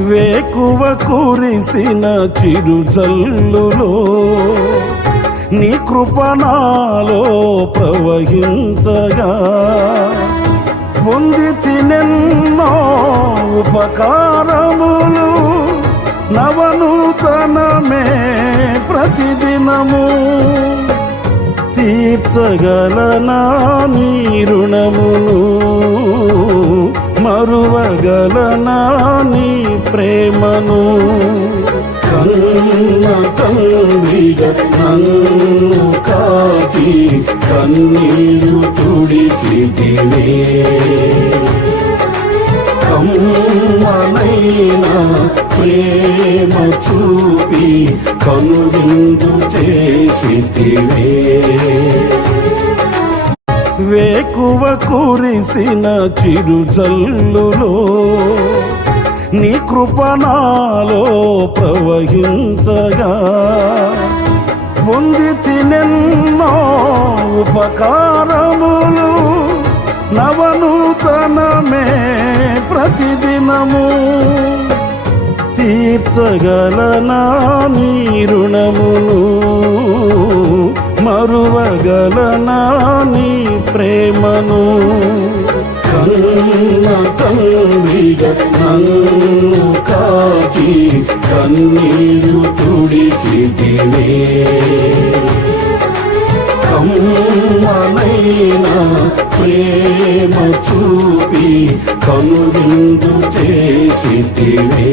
వేకువ కురిసిన చిరుజల్లులో నీ కృపణాలో ప్రవహించగా పొందితినెన్నో ఉపకారములు నవనూతనమే ప్రతిదినము తీర్చగలనా నీ రుణమును మరువగలనా నీ ప్రేమను కన్న తండ్రిగా నన్ను కాచి కన్నీరు తుడిచితివే కమ్మనైనా ప్రేమ చూపి కనువిందు చేసితివే వేకువ కురిసిన చిరుజల్లులో నీ కృపణాలో ప్రవహించగా పొందితినెన్నో ఉపకారములు నవనూతనమే ప్రతిదినము తీర్చగలనా నీ రుణమును మరువగలనా నీ ప్రేమను కన్న తండ్రిగా నన్ను కాచి కన్నీరు తుడిచితివే కమ్మనైనా ప్రేమ చూపి కనువిందు చేసితివే